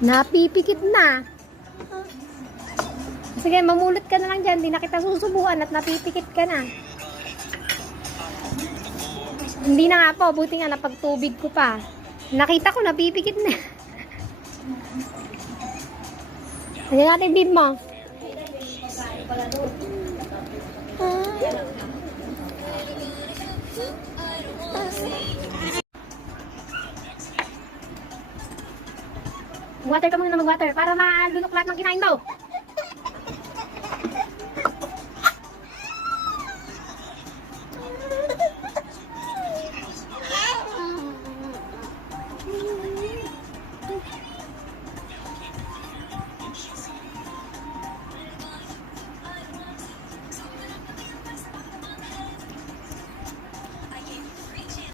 Napipikit na. Sige, mamulot ka na lang dyan. Hindi na kita susubuan at napipikit ka na. Hindi na nga po. Buti nga napagtubig ko pa. Nakita ko, napipikit na. Ayan natin, bib mo. Water ka muna na mag-water para malunok lahat ng kinain mo.